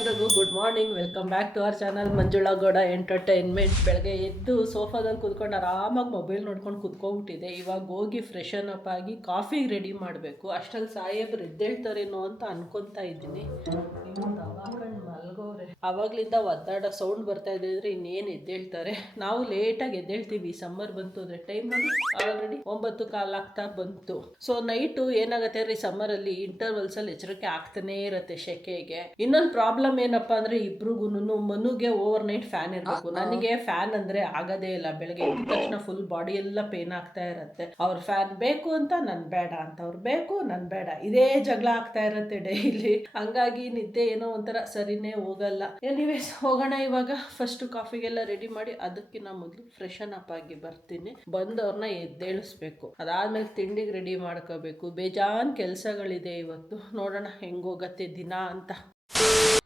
ಎಲ್ರಿಗೂ good morning. Welcome back to our channel Manjula Gowda entertainment. ಬೆಳಗ್ಗೆ ಎದ್ದು ಸೋಫಾದಲ್ಲಿ ಕೂತ್ಕೊಂಡು ಆರಾಮಾಗಿ ಮೊಬೈಲ್ ನೋಡ್ಕೊಂಡು ಕೂತ್ಕೊಂಡ್ಬಿಟ್ಟಿದೆ. ಇವಾಗ ಹೋಗಿ ಫ್ರೆಶನ್ ಅಪ್ ಆಗಿ ಕಾಫಿ ರೆಡಿ ಮಾಡಬೇಕು. ಅಷ್ಟರಲ್ಲಿ ಸಾಹೇಬ್ರು ಎದ್ದೇಳ್ತಾರೇನೋ ಅಂತ ಅನ್ಕೊತಾ ಇದ್ದೀನಿ. ಮಲ್ಗೋರೆ ಅವಾಗ್ಲಿಂದ ಒದ್ದಾಡೋ ಸೌಂಡ್ ಬರ್ತಾ ಇದ್ರೆ ಇನ್ನೇನು ಎದ್ದೇಳ್ತಾರೆ. ನಾವು ಲೇಟಾಗಿ ಎದ್ದೇಳ್ತೀವಿ. ಸಮ್ಮರ್ ಬಂತು ಅಂದ್ರೆ ಟೈಮ್ ನೋಡಿ ಆಲ್ರೆಡಿ 9:15 ಆಗ್ತಾ ಬಂತು. ಸೊ ನೈಟು ಏನಾಗುತ್ತೆ ಅಂದ್ರೆ ಸಮ್ಮರ್ ಅಲ್ಲಿ ಇಂಟರ್ವಲ್ಸ್ ಅಲ್ಲಿ ಎಚ್ಚರಿಕೆ ಆಗ್ತಾನೆ ಇರುತ್ತೆ ಶೆಕೆಗೆ. ಇನ್ನೊಂದು ಪ್ರಾಬ್ಲಮ್ ಏನಪ್ಪಾ ಅಂದ್ರೆ ಇಬ್ರಿಗೂನು ಮನುಗೆ ಓವರ್ ನೈಟ್ ಫ್ಯಾನ್ ಇರಬೇಕು. ನನಗೆ ಫ್ಯಾನ್ ಅಂದ್ರೆ ಆಗದೇ ಇಲ್ಲ. ಬೆಳಗ್ಗೆ ಎದ್ದ ತಕ್ಷಣ ಫುಲ್ ಬಾಡಿ ಎಲ್ಲ ಪೇನ್ ಆಗ್ತಾ ಇರುತ್ತೆ. ಅವ್ರ ಫ್ಯಾನ್ ಬೇಕು ಅಂತ ನನ್ ಬೇಡ ಅಂತ, ಅವ್ರು ಬೇಕು ನನ್ ಬೇಡ, ಇದೇ ಜಗಳ ಆಗ್ತಾ ಇರುತ್ತೆ ಡೈಲಿ. ಹಂಗಾಗಿ ನಿದ್ದೆ ಏನೋ ಒಂಥರ ಸರಿನೇ ಹೋಗಲ್ಲ. ಎನಿವೇಸ್ ಹೋಗೋಣ. ಇವಾಗ ಫಸ್ಟ್ ಕಾಫಿಗೆಲ್ಲ ರೆಡಿ ಮಾಡಿ ಅದಕ್ಕಿಂತ ಮೊದಲು ಫ್ರೆಶನ್ ಅಪ್ ಆಗಿ ಬರ್ತೀನಿ. ಬಂದವ್ರನ್ನ ಎದ್ದೇಳಿಸ್ಬೇಕು. ಅದಾದ್ಮೇಲೆ ತಿಂಡಿಗೆ ರೆಡಿ ಮಾಡ್ಕೋಬೇಕು. ಬೇಜಾನ್ ಕೆಲಸಗಳಿದೆ ಇವತ್ತು. ನೋಡೋಣ ಹೆಂಗೋಗತ್ತೆ ದಿನ ಅಂತ.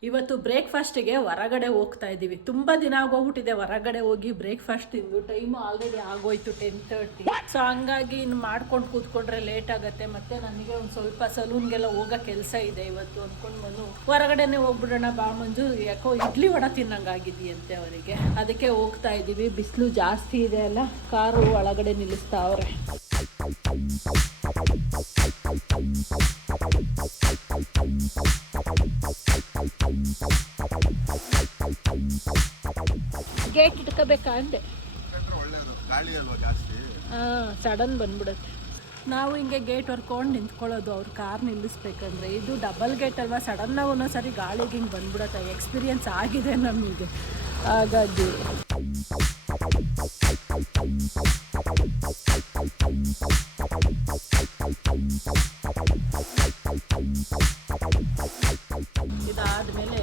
ಇವತ್ತು ಬ್ರೇಕ್ಫಾಸ್ಟಿಗೆ ಹೊರಗಡೆ ಹೋಗ್ತಾ ಇದ್ದೀವಿ. ತುಂಬ ದಿನ ಆಗೋಗ್ಬಿಟ್ಟಿದೆ ಹೊರಗಡೆ ಹೋಗಿ ಬ್ರೇಕ್ಫಾಸ್ಟ್ ತಿಂದು. ಟೈಮು ಆಲ್ರೆಡಿ ಆಗೋಯ್ತು 10:30. ಸೊ ಹಂಗಾಗಿ ಇನ್ನು ಮಾಡ್ಕೊಂಡು ಕೂತ್ಕೊಂಡ್ರೆ ಲೇಟ್ ಆಗುತ್ತೆ. ಮತ್ತೆ ನನಗೆ ಒಂದು ಸ್ವಲ್ಪ ಸಲೂನ್ಗೆಲ್ಲ ಹೋಗೋ ಕೆಲಸ ಇದೆ ಇವತ್ತು ಅಂದ್ಕೊಂಡು ನಾನು ಹೊರಗಡೆನೆ ಹೋಗ್ಬಿಡೋಣ ಬಾ ಮಂಜು, ಯಾಕೋ ಇಡ್ಲಿ ವಡ ತಿನ್ನಂಗಾಗಿದೆಯಂತೆ ಅವರಿಗೆ. ಅದಕ್ಕೆ ಹೋಗ್ತಾ ಇದ್ದೀವಿ. ಬಿಸಿಲು ಜಾಸ್ತಿ ಇದೆ ಅಲ್ಲ, ಕಾರು ಒಳಗಡೆ ನಿಲ್ಲಿಸ್ತಾವ್ರೆ. ಗೇಟ್ ಇಟ್ಕೋಬೇಕಾ ಅಂದೆ. ಸಡನ್ ಬಂದ್ಬಿಡುತ್ತೆ. ನಾವು ಹಿಂಗೆ ಗೇಟ್ ಹೊರ್ಕೊಂಡು ನಿಂತ್ಕೊಳ್ಳೋದು ಅವ್ರ ಕಾರ್ ನಿಲ್ಲಿಸ್ಬೇಕಂದ್ರೆ. ಇದು ಡಬಲ್ ಗೇಟ್ ಅಲ್ವಾ, ಸಡನ್ನಾಗಿ ಒಂದೊಂದ್ಸರಿ ಗಾಳಿಗೆ ಹಿಂಗೆ ಬಂದ್ಬಿಡುತ್ತೆ. ಎಕ್ಸ್ಪೀರಿಯನ್ಸ್ ಆಗಿದೆ ನಮಗೆ. ಹಾಗಾಗಿ ಇದಾದ್ಮೇಲೆ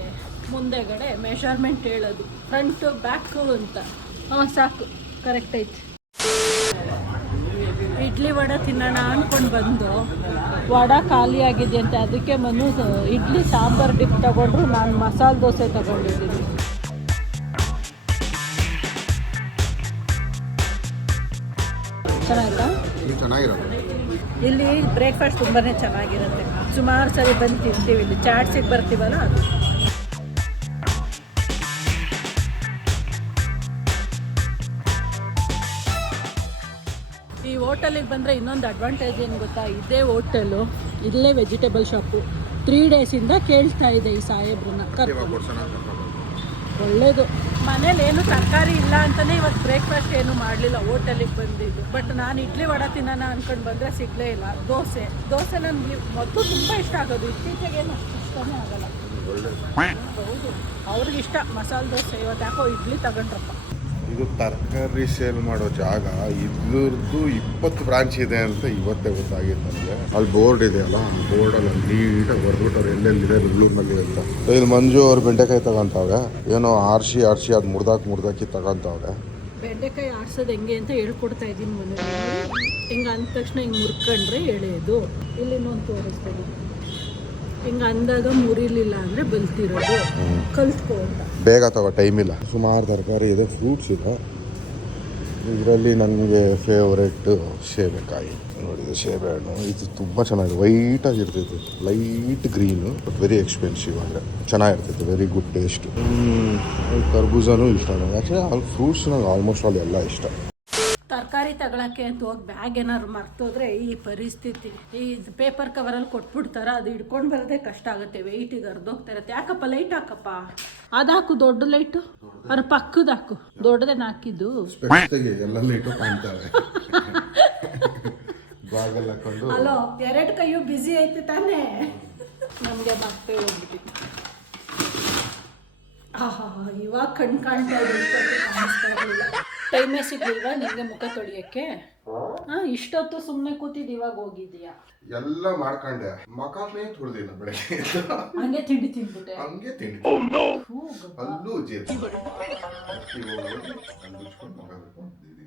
ಮುಂದೆಗಡೆ ಮೆಷರ್ಮೆಂಟ್ ಹೇಳೋದು, ಫ್ರಂಟು ಬ್ಯಾಕು ಅಂತ. ಸಾಕು, ಕರೆಕ್ಟ್ ಐತಿ. ಇಡ್ಲಿ ವಡ ತಿನ್ನೋಣ ಅಂದ್ಕೊಂಡು ಬಂದು ವಡ ಖಾಲಿ ಆಗಿದೆ ಅಂತ. ಅದಕ್ಕೆ ಮನು ಇಡ್ಲಿ ಸಾಂಬಾರು ಡಿಪ್ ತಗೊಂಡ್ರು, ನಾನು ಮಸಾಲೆ ದೋಸೆ ತಗೊಂಡಿದ್ದೀನಿ. ಚೆನ್ನಾಗಿರುತ್ತೆ. ಇಲ್ಲಿ ಬ್ರೇಕ್ಫಾಸ್ಟ್ ತುಂಬಾ ಚೆನ್ನಾಗಿರುತ್ತೆ. ಸುಮಾರು ಸರಿ ಬಂದು ತಿಂತೀವಿ. ಇಲ್ಲಿ ಚಾಟ್ಸಿಗೆ ಬರ್ತೀವಲ್ಲ ಅದು. ಈ ಹೋಟೆಲಿಗೆ ಬಂದರೆ ಇನ್ನೊಂದು ಅಡ್ವಾಂಟೇಜ್ ಏನು ಗೊತ್ತಾ, ಇದೇ ಹೋಟೆಲು, ಇಲ್ಲೇ ವೆಜಿಟೇಬಲ್ ಶಾಪು. 3 ಡೇಸಿಂದ ಕೇಳ್ತಾ ಇದೆ ಈ ಸಾಹೇಬ್ರನ್ನ ಕರ್ಕೊಂಡು. ಒಳ್ಳೇದು. ಮನೇಲಿ ಏನು ತರಕಾರಿ ಇಲ್ಲ ಅಂತಲೇ ಇವತ್ತು ಬ್ರೇಕ್ಫಾಸ್ಟ್ ಏನು ಮಾಡಲಿಲ್ಲ, ಹೋಟೆಲಿಗೆ ಬಂದಿದ್ದು. ಬಟ್ ನಾನು ಇಡ್ಲಿ ವಡ ತಿನ್ನೋಣ ಅಂದ್ಕೊಂಡು ಬಂದರೆ ಸಿಗಲೇ ಇಲ್ಲ. ದೋಸೆ ನನಗೆ ಮೊದಲು ತುಂಬ ಇಷ್ಟ ಆಗೋದು, ಇತ್ತೀಚೆಗೇನು ಇಷ್ಟನೇ ಆಗಲ್ಲ. ಹೌದು, ಅವ್ರಿಗೆ ಇಷ್ಟ ಮಸಾಲೆ ದೋಸೆ. ಇವತ್ತು ಯಾಕೋ ಇಡ್ಲಿ ತಗೊಂಡ್ರಪ್ಪ. ಇದು ತರಕಾರಿ ಸೇಲ್ ಮಾಡೋ ಜಾಗ. ಇದ್ರದ್ದು 20 ಬ್ರಾಂಚ್ ಇದೆ ಅಂತ ಇವತ್ತೇ ಗೊತ್ತಾಗಿತ್ತು ನನಗೆ. ಅಲ್ಲಿ ಬೋರ್ಡ್ ಇದೆಯಲ್ಲ, ಬೋರ್ಡಲ್ಲಿ ನೀಟಾಗಿ ಬರ್ಬಿಟ್ಟವ್ರು ಎಲ್ಲೆಲ್ಲಿದೆ ಬೆಂಗಳೂರಿನಲ್ಲಿ ಅಂತ. ಇಲ್ಲಿ ಮಂಜು ಅವ್ರು ಬೆಂಡೆಕಾಯಿ ತಗೊಂತಾವ್ರೆ. ಏನೋ ಆರ್ಸಿ ಅದು ಮುರ್ದಾಕಿ ತಗೊಂತಾವ್ರೆ. ಬೆಂಡೆಕಾಯಿ ಆರ್ಸೋದು ಹೆಂಗೆ ಅಂತ ಹೇಳ್ಕೊಡ್ತಾ ಇದ್ದೀನಿ ಮನೇಲಿ. ಹಿಂಗೆ ಅಂದ ತಕ್ಷಣ ಹಿಂಗೆ ಮುರ್ಕೊಂಡ್ರೆ ಎಳೆಯೋದು. ಇಲ್ಲಿ ಇನ್ನೊಂದು ತೋರಿಸ್ತಾ ಇದ್ದೀನಿ. ಹಿಂಗೆ ಅಂದಾಗ ಮುರಿಲಿಲ್ಲ ಅಂದರೆ ಬಲ್ತಿರೋದು. ಕಲ್ತ್ಕೊ ಅಂತ. ಬೇಗ ತಗೋ, ಟೈಮ್ ಇಲ್ಲ. ಸುಮಾರು ತರಕಾರಿ ಇದೆ, ಫ್ರೂಟ್ಸ್ ಇದೆ. ಇದರಲ್ಲಿ ನನಗೆ ಫೇವ್ರೇಟ್ ಸೇಬೆಕಾಯಿ. ನೋಡಿದೆ ಸೇಬೆಹಣ್ಣು. ಇದು ತುಂಬ ಚೆನ್ನಾಗಿದೆ, ವೈಟಾಗಿರ್ತೈತೆ, light green, but very expensive. ಅಂದರೆ ಚೆನ್ನಾಗಿರ್ತೈತೆ, ವೆರಿ ಗುಡ್ ಟೇಸ್ಟ್. ಕರ್ಬೂಜನೂ ಇಷ್ಟ ನನಗೆ. ಆ್ಯಕ್ಚುಲಿ ಆಲ್ ಫ್ರೂಟ್ಸ್ ನಂಗೆ ಆಲ್ಮೋಸ್ಟ್ ಆಲ್ ಎಲ್ಲ ಇಷ್ಟ. ತರಕಾರಿ ತಗೊಳಕ್ಕೆ ಅಂತ ಹೋಗಿ ಬ್ಯಾಗ್ ಏನಾದ್ರು ಮರ್ತೋದ್ರೆ ಈ ಪರಿಸ್ಥಿತಿ. ಈ ಪೇಪರ್ ಕವರಲ್ಲಿ ಕೊಟ್ಬಿಡ್ತಾರ, ಅದು ಹಿಡ್ಕೊಂಡು ಬರೋದೇ ಕಷ್ಟ ಆಗುತ್ತೆ. ವೆಯ್ಟಿಗೆ ಅರ್ಧೋಗ್ತಾ ಇರುತ್ತೆ. ಯಾಕಪ್ಪ ಲೈಟ್ ಹಾಕಪ್ಪ, ಅದು ಹಾಕು, ದೊಡ್ಡ ಲೈಟು. ಅದ್ರ ಪಕ್ಕದ ಹಾಕು, ದೊಡ್ಡದೇನು ಹಾಕಿದ್ದು. ಎಲ್ಲ ಲೈಟು ಕಾಣ್ತಾವೆ. ಅಲೋ, 2 ಕೈಯು ಬ್ಯುಸಿ ಐತೆ ತಾನೇ. ನಮಗೆ ಮತ್ತೆ ಹೋಗ್ಬಿಟ್ಟಿತ್ತು. ಇವಾಗ ಕಣ್ ಕಾಣ್ತಾ ಇರಲಿಲ್ಲ. ಟೈಮೇ ಸಿಗ್ಲಿಲ್ವಾ ನಿಮಗೆ ಮುಖ ತೊಳಿಯಕ್ಕೆ? ಇಷ್ಟೊತ್ತು ಸುಮ್ಮನೆ ಕೂತಿದ್ದು, ಇವಾಗ ಹೋಗಿದ್ದೀಯಾ? ಎಲ್ಲ ಮಾಡ್ಕೊಂಡೆ, ಮಕಾನೇ ತೊಳ್ದಿಲ್ಲ ಬೆಳಗ್ಗೆ. ಹಂಗೆ ತಿಂಡಿ ತಿಂದ್ಬಿಟ್ಟೆ. ಹಂಗೆ ತಿಂಡಿ ಅಲ್ಲೂ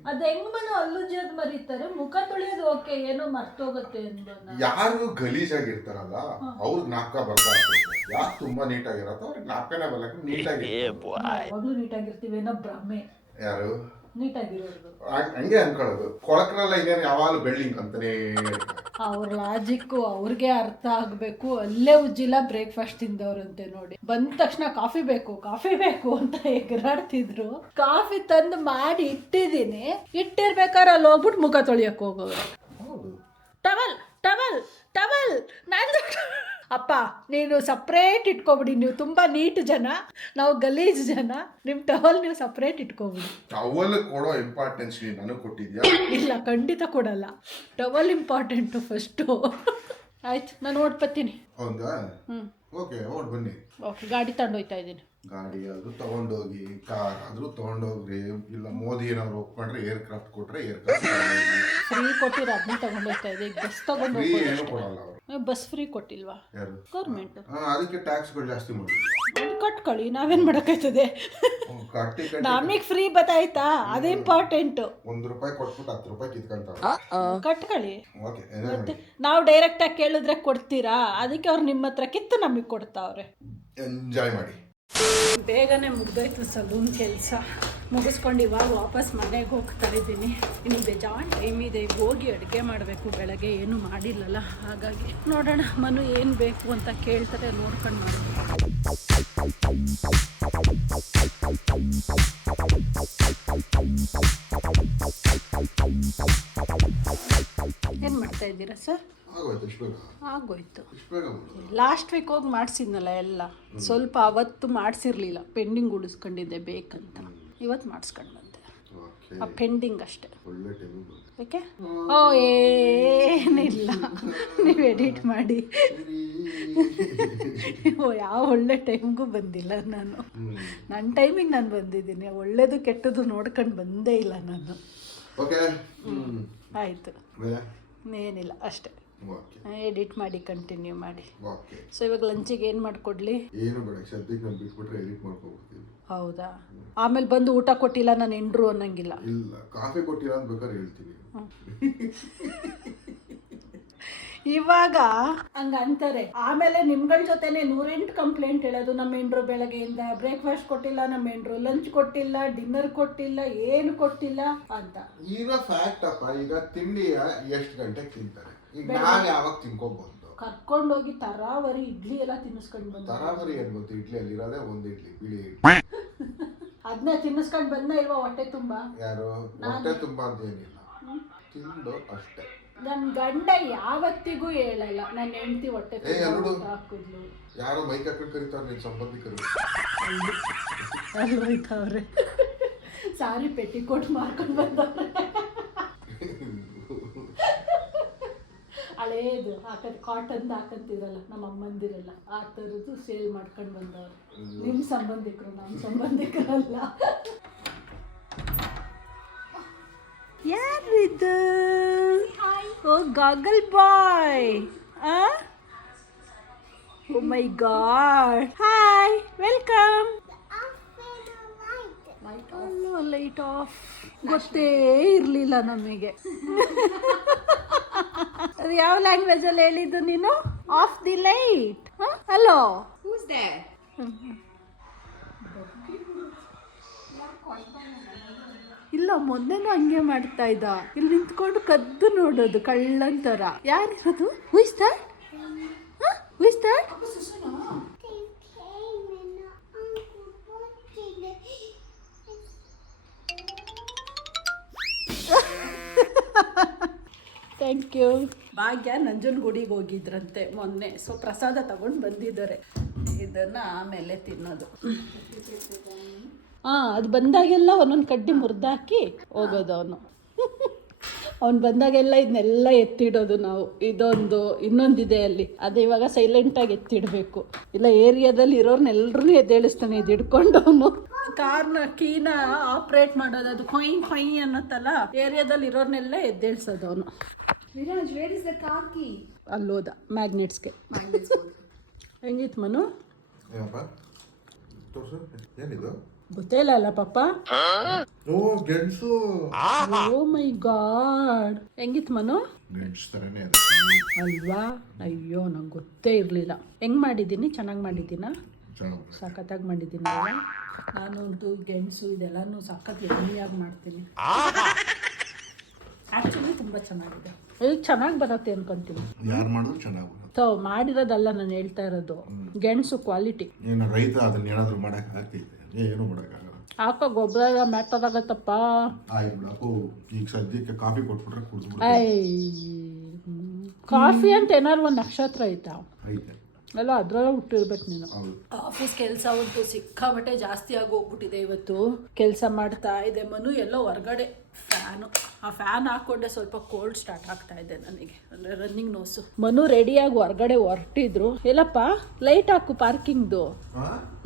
ಅದ್ ಹೆಂಗ್ ಮನ ಅಲ್ಲುಜ್ಜದ್ ಮರೀತಾರೆ, ಮುಖ ತೊಳೆಯೋದು ಓಕೆ, ಏನೋ ಮರ್ತೋಗತ್ತೆ ಅಂತ. ಯಾರು ಗಲೀಜಾಗಿರ್ತಾರಲ್ಲ ಅವ್ರಿಗೆ ನಾಪ್ಕ ಬರ್ತಾ ಇರ್ತದೆ. ಯಾರು ತುಂಬಾ ನೀಟಾಗಿರತ್ತೋ ಅವ್ರಿಗೆ ನಾಪ್ಕನೇ ಬರಕ್ಕೆ ನೀಟಾಗಿ. ಯಾವಾಗ್ಲೂ ನೀಟಾಗಿರ್ತೀವಿ ಏನೋ ಭ್ರಮೆ. ಯಾರು ನೀಟಾಗಿರೋದು ಹಂಗೆ ಅನ್ಕೊಳ್ಳೋದು. ಕೊಳಕರೆಲ್ಲ ಇನ್ನೇನು ಯಾವಾಗಲೂ ಬೆಳ್ಳಿಂಗ್ ಅಂತಾನೇ ಅವ್ರ ಲಾಜಿಕ್ಕು ಅವ್ರಿಗೆ ಅರ್ಥ ಆಗಬೇಕು. ಅಲ್ಲೇ ಉಜ್ಜಿಲ್ಲ ಬ್ರೇಕ್ಫಾಸ್ಟ್ ತಿಂದವ್ರಂತೆ ನೋಡಿ. ಬಂದ ತಕ್ಷಣ ಕಾಫಿ ಬೇಕು ಅಂತ ಎಗರಾಡ್ತಿದ್ರು. ಕಾಫಿ ತಂದು ಮಾಡಿ ಇಟ್ಟಿದ್ದೀನಿ. ಇಟ್ಟಿರ್ಬೇಕಾದ್ರೆ ಅಲ್ಲಿ ಹೋಗ್ಬಿಟ್ಟು ಮುಖ ತೊಳಿಯಕ್ಕೆ ಹೋಗೋರು. ಟವಲ್ ಟವಲ್ ಟವಲ್ ನಂದು ಅಪ್ಪ ನೀನು ಸಪ್ರೇಟ್ ಇಟ್ಕೊಬಿಡಿ. ನೀವು ತುಂಬ ನೀಟ್ ಜನ, ನಾವು ಗಲೀಜ್ ಜನ. ನಿಮ್ಮ ಟವಲ್ ನೀವು ಸಪ್ರೇಟ್ ಇಟ್ಕೊಬಿಡಿ. ಟವಲ್ ಕೊಡೋ ಇಂಪಾರ್ಟೆನ್ಸ್ ನನಗೆ ಕೊಟ್ಟಿದ್ಯಾ? ಇಲ್ಲ, ಖಂಡಿತ ಕೊಡಲ್ಲ. Towel important first. ಆಯ್ತು, ನಾನು ಓಡ್ಬತ್ತೀನಿ. ಹೌದಾ? ಓಕೆ, ಓಡ್ ಬನ್ನಿ. ಓಕೆ, ಗಾಡಿ ತಗೊಂಡೋಯ್ತಾ ಇದ್ದೀನಿ. ಗಾಡಿ ಆದ್ರೂ ತಗೊಂಡೋಗಿ, ಕಾರ್ ಆದ್ರೂ ತಗೊಂಡೋಗ್ರಿ. ಇಲ್ಲ ಮೋದಿ ಏನಾದ್ರು ಒಪ್ಕೊಂಡ್ರೆ ಏರ್ಕ್ರಾಫ್ಟ್ ಕೊಟ್ರೆ ಏರ್ಕ್ರಾಫ್ಟ್ ಫ್ರೀ ಕೊಟ್ಟಿರೋ ಅದನ್ನ ತಗೊಂಡೋಗ್ತಾ ಇದೆ. ಈಗ ಬಸ್ ತಗೊಂಡು ಏನು ಕೊಡಲ್ಲ ಅವರು. ಬಸ್ ಫ್ರೀ ಕೊಟ್ಟಿಲ್ವಾ ಯಾರು? ಗೌರ್ಮೆಂಟ್. ಅದಕ್ಕೆ ಟ್ಯಾಕ್ಸ್ಗಳು ಜಾಸ್ತಿ ಮಾಡಿ ಕಟ್ಕೊಳ್ಳಿ, ನಾವೇನ್ ಮಾಡಕ್ಕಾಯ್ತದೆ? ನಮಗೆ ಫ್ರೀ ಬತ್ತಾಯ್ತಾ, ಅದು ಇಂಪಾರ್ಟೆಂಟ್. ₹1 ಕೊಟ್ಬಿಟ್ಟು ₹10 ಕಿತ್ಕೊಂತಾರೆ. ಕಟ್ಕೊಳ್ಳಿ. ಓಕೆ, ಮತ್ತೆ ನಾವು ಡೈರೆಕ್ಟ್ ಆಗಿ ಕೇಳಿದ್ರೆ ಕೊಡ್ತೀರಾ? ಅದಕ್ಕೆ ಅವ್ರು ನಿಮ್ಮ ಹತ್ರ ಕಿತ್ತು ನಮಗೆ ಕೊಡ್ತಾವ್ರೆ. ಎಂಜಾಯ್ ಮಾಡಿ. ಬೇಗನೆ ಮುಗ್ದೋಯ್ತು ಸಲೂನ್ ಕೆಲಸ. ಮುಗಿಸ್ಕೊಂಡು ಇವಾಗ ವಾಪಸ್ ಮನೆಗೆ ಹೋಗ್ತಾ ಇದ್ದೀನಿ. ಇನ್ನು ಬೇಜಾನ್ ಟೈಮ್ ಇದೆ. ಹೋಗಿ ಅಡುಗೆ ಮಾಡಬೇಕು. ಬೆಳಗ್ಗೆ ಏನೂ ಮಾಡಿಲ್ಲಲ್ಲ, ಹಾಗಾಗಿ ನೋಡೋಣ ಮನು ಏನು ಬೇಕು ಅಂತ ಕೇಳ್ತಾರೆ, ನೋಡ್ಕೊಂಡು ಮಾಡಬೇಕು. ಏನು ಮಾಡ್ತಾ ಇದ್ದೀರಾ ಸರ್? ಆಗೋಯ್ತು. ಲಾಸ್ಟ್ ವೀಕ್ ಹೋಗಿ ಮಾಡಿಸಿದ್ನಲ್ಲ ಎಲ್ಲ. ಸ್ವಲ್ಪ ಅವತ್ತು ಮಾಡಿಸಿರ್ಲಿಲ್ಲ, ಪೆಂಡಿಂಗ್ ಉಳಿಸ್ಕೊಂಡಿದ್ದೆ ಬೇಕಂತ. ಇವತ್ತು ಮಾಡಿಸ್ಕೊಂಡು ಬಂದೆ. ಆ ಪೆಂಡಿಂಗ್ ಅಷ್ಟೇ. ಯಾಕೆ? ಓ ಏನಿಲ್ಲ, ನೀವು ಎಡಿಟ್ ಮಾಡಿ. ಯಾವ ಒಳ್ಳೆ ಟೈಮ್ಗೂ ಬಂದಿಲ್ಲ ನಾನು. ನನ್ನ ಟೈಮಿಗೆ ನಾನು ಬಂದಿದ್ದೀನಿ. ಒಳ್ಳೇದು ಕೆಟ್ಟದ್ದು ನೋಡ್ಕೊಂಡು ಬಂದೇ ಇಲ್ಲ ನಾನು. ಆಯಿತು, ಏನಿಲ್ಲ ಅಷ್ಟೇ. ಎಡಿಟ್ ಮಾಡಿ ಕಂಟಿನ್ಯೂ ಮಾಡಿ. ಸೊ ಇವಾಗ ಲಂಚಿಗೆ ಏನು ಮಾಡಿಕೊಡ್ಲಿ? ಏನು ಬೇಡ, ಸದ್ಯಕ್ಕೆ ನಾನು ಬಿಟ್ಬಿಟ್ರೆ ಎಡಿಟ್ ಮಾಡ್ಕೊಡ್ತೀನಿ. ಹೌದಾ? ಆಮೇಲೆ ಬಂದು ಊಟ ಕೊಟ್ಟಿಲ್ಲ ನಾನು ಎಂಡ್ರು ಅನ್ನಂಗಿಲ್ಲ. ಇಲ್ಲ, ಕಾಫಿ ಕೊಟ್ಟಿಲ್ಲ ಅಂತ ಬೇಕಾದ್ರೆ ಹೇಳ್ತೀನಿ. ಇವಾಗ ಹಂಗ ಅಂತಾರೆ. ಆಮೇಲೆ ನಿಮ್ಗಳ ಜೊತೆನೆ 108 ಕಂಪ್ಲೇಂಟ್ ಹೇಳೋದು. ನಮ್ಮ ಎಂಡ್ರು ಬೆಳಗ್ಗೆಯಿಂದ ಬ್ರೇಕ್ಫಾಸ್ಟ್ ಕೊಟ್ಟಿಲ್ಲ, ನಮ್ಮ ಎಂಡ್ರು ಲಂಚ್ ಕೊಟ್ಟಿಲ್ಲ, ಡಿನ್ನರ್ ಕೊಟ್ಟಿಲ್ಲ, ಏನು ಕೊಟ್ಟಿಲ್ಲ ಅಂತ. ಈಗ ಫ್ಯಾಕ್ಟ್ ಅಪ್ಪ. ಈಗ ತಿಂಡಿ ಎಷ್ಟು ಗಂಟೆಗೆ ತಿಂತಾರೆ? ಈಗ ನಾನು ಯಾವಾಗ ತಿನ್ಕೋಬಹುದು? ಕರ್ಕೊಂಡೋಗಿ ತರಾವರಿ ಇಡ್ಲಿ ಎಲ್ಲ ತಿನ್ನಿಸ್ಕೊಂಡು ಬಂದ. ತರಾವರಿ ಏನ್ ಗೊತ್ತು? ಇಡ್ಲಿ ಅಲ್ಲಿ ಇರೋದೇ ಒಂದು ಇಡ್ಲಿ, ಬಿಳಿ ಇಡ್ಲಿ. ಅದನ್ನ ತಿನ್ನಿಸ್ಕೊಂಡು ಬಂದ ಇಲ್ವಾ ಹೊಟ್ಟೆ ತುಂಬಾ? ಯಾರು ಹೊಟ್ಟೆ ತುಂಬಾ ಅಂತ ಏನಿಲ್ಲ, ತಿಂದು ಅಷ್ಟೇ. ನನ್ನ ಗಂಡ ಯಾವತ್ತಿಗೂ ಹೇಳಲ್ಲ ನನ್ನ ಹೆಂಡತಿ ಹೊಟ್ಟೆ ಹಾಕಿದ್ಲು. ಯಾರೋ ಮೈಕ್ ಹಾಕೊಂಡು ಕರೀತಾರೆ ನಿನ್ ಸಂಬಂಧಿಕರು. ಅಲ್ಲಿ ಹೋಯ್ತವ್ರೆ, ಸಾರಿ ಪೆಟ್ಟಿಕೋಟ್ ಮಾರ್ಕೊಂಡು ಬಂದವ್ರೆ. ಹಳೇದು ಹಾಕೋದು ಕಾಟನ್ ಹಾಕಂತಿರಲ್ಲ ನಮ್ಮ ಅಮ್ಮಂದಿರಲ್ಲ, ಆ ಥರದ್ದು ಸೇಲ್ ಮಾಡ್ಕೊಂಡು ಬಂದವ್ರು. ನಿಮ್ಮ ಸಂಬಂಧಿಕರು, ನಮ್ಮ ಸಂಬಂಧಿಕರಲ್ಲ. ಯಾರಿದ್ದು? ಓ ಗಾಗಲ್ boy. Oh my god. Hi, welcome. Light off. ಗೊತ್ತೇ ಇರಲಿಲ್ಲ ನಮಗೆ. ಅದು ಯಾವ ಲ್ಯಾಂಗ್ವೇಜ್ ಅಲ್ಲಿ ಹೇಳಿದ್ದು ನೀನು? Off the light. Hello, Who's there? ಇಲ್ಲ ಮೊನ್ನೆನೂ ಹಂಗೆ ಮಾಡ್ತಾ ಇದ್ದ. ಇಲ್ಲಿ ನಿಂತ್ಕೊಂಡು ಕದ್ದು ನೋಡೋದು ಕಳ್ಳಂತರ. ಯಾರಿರೋದು? Who is that? Who is that? Thank you. Bhagya ನಂಜನಗೂಡಿಗೆ ಹೋಗಿದ್ರಂತೆ ಮೊನ್ನೆ. ಸೊ ಪ್ರಸಾದ ತಗೊಂಡು ಬಂದಿದ್ದಾರೆ. ಇದನ್ನು ಆಮೇಲೆ ತಿನ್ನೋದು. ಅದು ಬಂದಾಗೆಲ್ಲ ಒಂದೊಂದು ಕಡ್ಡಿ ಮುರಿದಾಕಿ ಹೋಗೋದು ಅವನು. ಅವ್ನು ಬಂದಾಗೆಲ್ಲ ಇದನ್ನೆಲ್ಲ ಎತ್ತಿಡೋದು ನಾವು. ಇದೊಂದು ಇನ್ನೊಂದಿದೆ ಅಲ್ಲಿ, ಅದು ಇವಾಗ ಸೈಲೆಂಟಾಗಿ ಎತ್ತಿಡಬೇಕು. ಇಲ್ಲ ಏರಿಯಾದಲ್ಲಿ ಇರೋರ್ನೆಲ್ಲರೂ ಎದ್ದೇಳಿಸ್ತಾನೆ ಇದು ಹಿಡ್ಕೊಂಡು ಅವನು. ಕಾರ್ನ ಕೀನ ಆಪ್ರೇಟ್ ಮಾಡೋದು, ಅದು ಕೊಯ್ ಕೊಯ್ ಅನ್ನತ್ತಲ್ಲ, ಏರಿಯಾದಲ್ಲಿ ಇರೋರ್ನೆಲ್ಲ ಎದ್ದೇಳಿಸೋದು ಅವನು. Viraj, where is the car key? ಅಲ್ಲೋದ ಮ್ಯಾಗ್ನೆಟ್ಸ್ಗೆ. ಹೆಂಗಿತ್ತು ಮನು? ಏನಪ್ಪ ತೋರ್ಸು, ಏನಿದು? ಗೊತ್ತೇ ಇಲ್ಲ ಅಲ್ಲ ಪಾಪ. ಓ ಗೆಣಸು. ಓ ಮೈ ಗಾಡ್. ಹೆಂಗಿತ್ತು ಮನು? ಗೆಣಸು ಥರನೇ ಅಲ್ವಾ? ಅಯ್ಯೋ ನಂಗೆ ಗೊತ್ತೇ ಇರಲಿಲ್ಲ. ಹೆಂಗೆ ಮಾಡಿದ್ದೀನಿ? ಚೆನ್ನಾಗಿ ಮಾಡಿದ್ದೀನಾ? ಸಖತ್ತಾಗಿ ಮಾಡಿದ್ದೀನಿ. ನಾನಂತೂ ಗೆಣಸು ಇದೆಲ್ಲನೂ ಸಖತ್ ಎಮ್ಮಿಯಾಗಿ ಮಾಡ್ತೀನಿ. ಆ್ಯಕ್ಚುಲಿ ತುಂಬ ಚೆನ್ನಾಗಿದೆ. ಇದು ಚೆನ್ನಾಗಿ ಬರುತ್ತೆ ಅನ್ಕೊಂತೀನಿ. ಯಾರು ಮಾಡಿದ್ರು ಚೆನ್ನಾಗಿ ಬರುತ್ತೆ. ಸೊ ಮಾಡಿರೋದಲ್ಲ ನಾನು ಹೇಳ್ತಾ ಇರೋದು, ಗೆಣಸು ಕ್ವಾಲಿಟಿ. ಏನು ರೈತ ಅದನ್ನ ಏನಾದರೂ ಮಾಡೋಕೆ ಆಗ್ತೈತೆ? ಏನು ಮಾಡೋಕ್ಕಾಗಲ್ಲ. ಹಾಕೋ ಗೊಬ್ಬರ ಎಲ್ಲ ಮ್ಯಾಟರ್ ಆಗತ್ತಪ್ಪ. ಆಯ್ತು ಬಿಡಪ್ಪು, ಈಗ ಸದ್ಯಕ್ಕೆ ಕಾಫಿ ಕೊಟ್ಬಿಟ್ರೆ ಕುಡಿದ್ಬಿಡ್ತಾರೆ. ಕಾಫಿ ಅಂತ ಏನಾದ್ರು ಒಂದು ನಕ್ಷತ್ರ ಐತಾ? ಐತೆ ಎಲ್ಲ ಅದ್ರಲ್ಲ ಹುಟ್ಟಿರ್ಬೇಕು ನೀನು. ಹೌದು. ಆಫೀಸ್ ಕೆಲಸ ಉಂಟು, ಸಿಕ್ಕಾಬಟ್ಟೆ ಜಾಸ್ತಿ ಆಗಿ ಹೋಗ್ಬಿಟ್ಟಿದೆ ಇವತ್ತು. ಕೆಲಸ ಮಾಡ್ತಾ ಇದೆ ಮನು, ಎಲ್ಲೋ ಹೊರಗಡೆ ಫ್ಯಾನು. ಆ ಫ್ಯಾನ್ ಹಾಕ್ಕೊಂಡೆ ಸ್ವಲ್ಪ ಕೋಲ್ಡ್ ಸ್ಟಾರ್ಟ್ ಆಗ್ತಾ ಇದೆ ನನಗೆ, ಅಂದರೆ ರನ್ನಿಂಗ್ ನೋಸು. ಮನು ರೆಡಿಯಾಗಿ ಹೊರಗಡೆ ಹೊರಟಿದ್ರು. ಎಲ್ಲಪ್ಪ ಲೈಟ್ ಹಾಕು ಪಾರ್ಕಿಂಗ್ದು,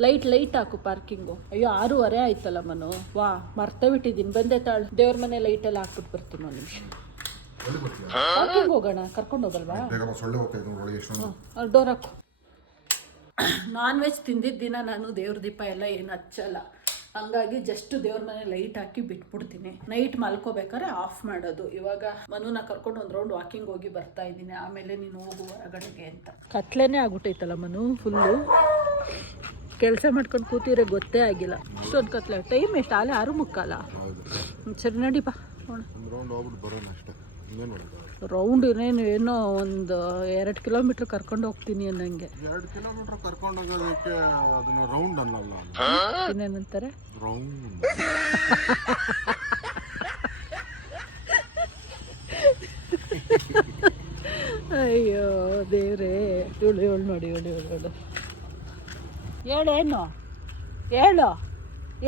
ಲೈಟ್ ಹಾಕು ಪಾರ್ಕಿಂಗು. ಅಯ್ಯೋ 6:30 ಆಯ್ತಲ್ಲ ಮನು. ವಾ ಮರ್ತೇ ಬಿಟ್ಟಿದ್ದೀನಿ, ಬಂದೆ ತಾಳು. ದೇವ್ರ ಮನೆ ಲೈಟ್ ಎಲ್ಲ ಹಾಕ್ಬಿಟ್ಟು ಬರ್ತೀನಿ ಒಂದು ನಿಮಿಷ. ಪಾರ್ಕಿಂಗ್ ಹೋಗೋಣ, ಕರ್ಕೊಂಡು ಹೋಗಲ್ವಾ? ಸೊಳ್ಳೆ ಹೋಗ್ತಾ ಡೋರ್ ಹಾಕು. ನಾನ್ ವೆಜ್ ತಿಂದಿದ್ದ ದಿನ ನಾನು ದೇವ್ರ ದೀಪ ಎಲ್ಲ ಏನು ಹಚ್ಚಲ್ಲ, ಹಂಗಾಗಿ ಜಸ್ಟ್ ದೇವ್ರ ಮನೆ ಲೈಟ್ ಹಾಕಿ ಬಿಟ್ಬಿಡ್ತೀನಿ. ನೈಟ್ ಮಲ್ಕೋಬೇಕಾದ್ರೆ ಆಫ್ ಮಾಡೋದು. ಇವಾಗ ಮನುನ ಕರ್ಕೊಂಡು ಒಂದು ರೌಂಡ್ ವಾಕಿಂಗ್ ಹೋಗಿ ಬರ್ತಾ ಇದ್ದೀನಿ, ಆಮೇಲೆ ನೀನು ಹೋಗು ಹೊರಗಡೆಗೆ ಅಂತ. ಕತ್ಲೇನೆ ಆಗ್ಬಿಟ್ಟೈತಲ್ಲ ಮನು, ಫುಲ್ಲು ಕೆಲಸ ಮಾಡ್ಕೊಂಡು ಕೂತಿದ್ರೆ ಗೊತ್ತೇ ಆಗಿಲ್ಲ. ಇಷ್ಟೊಂದು ಕತ್ಲೆ. ಟೈಮ್ ಎಷ್ಟು? ಆಲೆ 6:45. ಸರಿ ನಡಿ ಬಾ ರೌಂಡ್. ಇನ್ನೇನು ಏನೋ ಒಂದು 2 ಕಿಲೋಮೀಟ್ರ್ ಕರ್ಕೊಂಡು ಹೋಗ್ತೀನಿ ಅನ್ನಂಗೆ. 2 ಕಿಲೋಮೀಟ್ರ್ ಕರ್ಕೊಂಡು ಹೋಗೋದಕ್ಕೆ ಅದನ್ನ ರೌಂಡ್ ಅನ್ನಲ್ಲ, ಇನ್ನೇನಂತಾರೆ ರೌಂಡ್. ಅಯ್ಯೋ ದೇವ್ರೇ, ಇವಳು ನೋಡಿ, ಇವಳು ಹೇಳೇನು ಹೇಳು,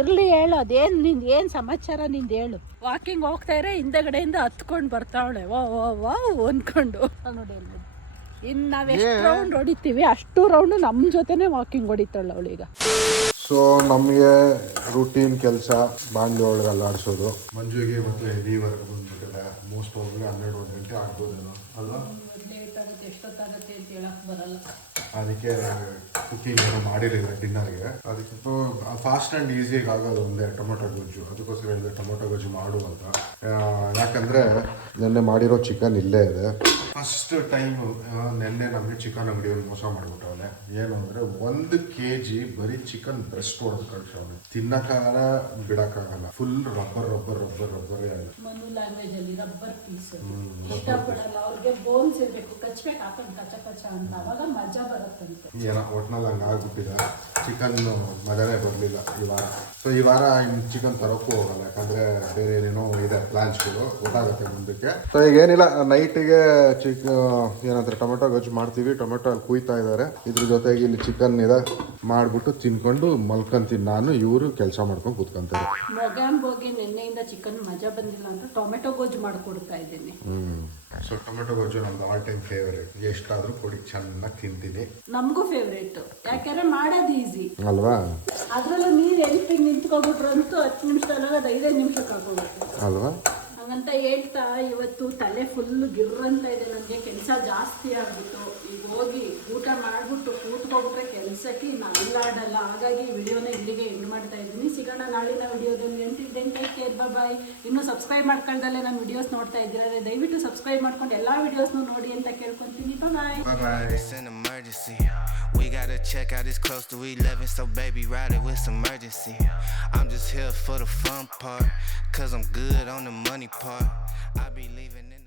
ಇರಲಿ ಹೇಳು. ಅದೇನು ನಿಂದು ಏನು ಸಮಾಚಾರ ನಿಂದು ಹೇಳು. ವಾಕಿಂಗ್ ಹೋಗ್ತಾ ಇದ್ರೆ ಹಿಂದೆಗಡೆಯಿಂದ ಹತ್ಕೊಂಡು ಬರ್ತಾವಳೆ, ವಾ ಅಂದ್ಕೊಂಡು. ನೋಡಿ ಇನ್ನು ನಾವು ಎಷ್ಟು ರೌಂಡ್ ಹೊಡಿತೀವಿ ಅಷ್ಟು ರೌಂಡು ನಮ್ಮ ಜೊತೆನೇ ವಾಕಿಂಗ್ ಹೊಡಿತಾಳೆ ಅವಳೀಗ. ಸೊ ನಮಗೆ ರೂಟೀನ್ ಕೆಲಸ ಬಾಂಡ್ಲಿ ಒಳಗೆ ಅಲ್ಲಾಡಿಸೋದು. ಮಂಜುಗೆ ಮತ್ತೆ ಹೆವಿ ವರ್ಕ್ ಬಂದ್ಬಿಟ್ಟಿದೆ. ಮೋಸ್ಟ್ ಹೋಗಿ 12 ಗಂಟೆ ಆಗ್ಬೋದೇನೋ ಅಲ್ವಾ? ಲೇಟ್ ಆಗುತ್ತೆ, ಎಷ್ಟೊತ್ತಾಗುತ್ತೆ ಅಂತ ಹೇಳಕ್ ಬರಲ್ಲ. ಅದಕ್ಕೆ ಕುಕಿಂಗ್ ಏನೋ ಮಾಡಿರಲಿಲ್ಲ ಡಿನ್ನರ್ಗೆ. ಅದಕ್ಕೆ ಫಾಸ್ಟ್ ಆ್ಯಂಡ್ ಈಸಿಯಾಗಿ ಆಗೋದು ಒಂದೇ ಟೊಮೊಟೊ ಗೊಜ್ಜು. ಅದಕ್ಕೋಸ್ಕರ ಹೇಳಿದೆ ಟೊಮೊಟೊ ಗೊಜ್ಜು ಮಾಡು ಅಂತ. ಯಾಕಂದರೆ ನೆನ್ನೆ ಮಾಡಿರೋ ಚಿಕನ್ ಇಲ್ಲೇ ಇದೆ. ಫಸ್ಟ್ ಟೈಮು ನೆನ್ನೆ ನಮಗೆ ಚಿಕನ್ ಅಂಗಡಿಯಲ್ಲಿ ಮೋಸ ಮಾಡಿಬಿಟ್ಟವನೆ. ಏನು ಅಂದರೆ 1 kg ಬರೀ ಚಿಕನ್ ಬ್ರೆಸ್ಟ್ ಹೊಡೆದು ಕಳಿಸವನೆ. ತಿನ್ನಕ್ಕಾಗಲ್ಲ, ಬಿಡೋಕ್ಕಾಗಲ್ಲ. ಫುಲ್ ರಬ್ಬರೇ ಆಗಿದೆ. ಮನು ಲ್ಯಾಂಗ್ವೇಜ್ ಅಲ್ಲಿ ರಬ್ಬರ್ ಪೀಸ್ ಇಷ್ಟಪಡಲ್ಲ ಅವ್ರಿಗೆ. ಬೋನ್ಸ್ ಇರಬೇಕು, ಕಚ್ಬೇಕು, ಹಾಕೊಂಡು ಕಚ ಅಂತ, ಅವಾಗ ಮಜಾ ಬರುತ್ತಂತೆ. ಏನೋ ಒಟ್ನಲ್ಲಿ ಹಂಗೆ ಆಗ್ಬಿಟ್ಟಿದೆ. ಚಿಕನ್ ಮಜಾನೇ ಬರಲಿಲ್ಲ ಈ ವಾರ. ಸೊ ಈ ವಾರ ಇನ್ನು ಚಿಕನ್ ತರೋಕ್ಕೂ ಹೋಗಲ್ಲ, ಯಾಕಂದರೆ ಬೇರೆ ಏನೇನೋ ಇದೆ ಪ್ಲಾನ್ಸ್ಗಳು, ಗೊತ್ತಾಗುತ್ತೆ ಮುಂದಕ್ಕೆ. ಸೊ ಈಗ ಏನಿಲ್ಲ, ನೈಟಿಗೆ ಏನಂತಾರೆ ಟೊಮೆಟೊ ಗೊಜ್ಜು ಮಾಡ್ತೀವಿ. ಟೊಮೆಟೊ ಅಲ್ಲಿ ಕುಯ್ತಾ ಇದ್ದಾರೆ. ಇದ್ರ ಜೊತೆಗೆ ಇಲ್ಲಿ ಚಿಕನ್ ಇದೆ, ಮಾಡಿಬಿಟ್ಟು ತಿನ್ಕೊಂಡು ಮಲ್ಕೊಂತೀನಿ ನಾನು. ಇವರು ಕೆಲಸ ಮಾಡ್ಕೊಂಡು ಕೂತ್ಕೊಂತಾರೆ. ಮೊಗಾಂಬೋಗಿ ನಿನ್ನೆಯಿಂದ ಚಿಕನ್ ಮಜಾ ಬಂದಿಲ್ಲ ಅಂತ ಟೊಮೆಟೊ ಗೊಜ್ಜು ಮಾಡಿಕೊಡ್ತಾ ಇದ್ದೀನಿ. ಸೊ ಟೊಮೆಟೊ ಗೊಜ್ಜು ನಮ್ದು ಆಲ್ ಟೈಮ್ ಫೇವರೇಟ್. ಎಷ್ಟಾದರೂ ಕೊಡಿ, ಚೆನ್ನಾಗಿ ತಿಂತೀನಿ. ನಮಗೂ ಫೇವ್ರೇಟ್, ಯಾಕೆಂದ್ರೆ ಮಾಡೋದು ಈಸಿ ಅಲ್ವಾ? ಅದ್ರಲ್ಲೂ ನೀರು ಎಲ್ಪಿಗೆ ನಿಂತ್ಕೊಬಿಟ್ರು ಅಂತೂ 10 ನಿಮಿಷದಲ್ಲ 5 ನಿಮಿಷಕ್ಕೆ ಆಗೋಗುತ್ತೆ ಅಲ್ವಾ? ಹಂಗಂತ ಹೇಳ್ತಾ ಇವತ್ತು ತಲೆ ಫುಲ್ ಗಿರ್ರಂತ ಇದೆ ನನಗೆ. ಕೆಲಸ ಜಾಸ್ತಿ ಆಗ್ಬಿಟ್ಟು ಈಗ ಹೋಗಿ ಊಟ ಮಾಡಿಬಿಟ್ಟು ಕೂತ್ಕೊಬಿಟ್ರೆ ಕೆಲಸಕ್ಕೆ ನಲ್ಲಾಡಲ್ಲ. ಹಾಗಾಗಿ ವಿಡಿಯೋನ ಇಲ್ಲಿಗೆ ಎಂಡ್ ಮಾಡ್ತಾ ಇದ್ದೀನಿ. ಸಿಗೋಣ ನಾಳಿನ ವಿಡಿಯೋದಲ್ಲಿ. ಟೇಕ್ ಕೇರ್, ಬಾಯ್. ಇನ್ನೂ ಸಬ್ಸ್ಕ್ರೈಬ್ ಮಾಡ್ಕೊಳ್ದಲ್ಲೇ ನಮ್ಮ ವಿಡಿಯೋಸ್ ನೋಡ್ತಾ ಇದ್ದೀರಾ, ದಯವಿಟ್ಟು ಸಬ್ಸ್ಕ್ರೈಬ್ ಮಾಡ್ಕೊಂಡು ಎಲ್ಲ ವಿಡಿಯೋಸ್ನು ನೋಡಿ ಅಂತ ಕೇಳ್ಕೊತೀನಿ. ಬಾಯ್. It's an emergency. We gotta check out, it's close to 11, so baby ride it with some urgency. I'm just here for the fun part, cause I'm good on the money part. I be leaving in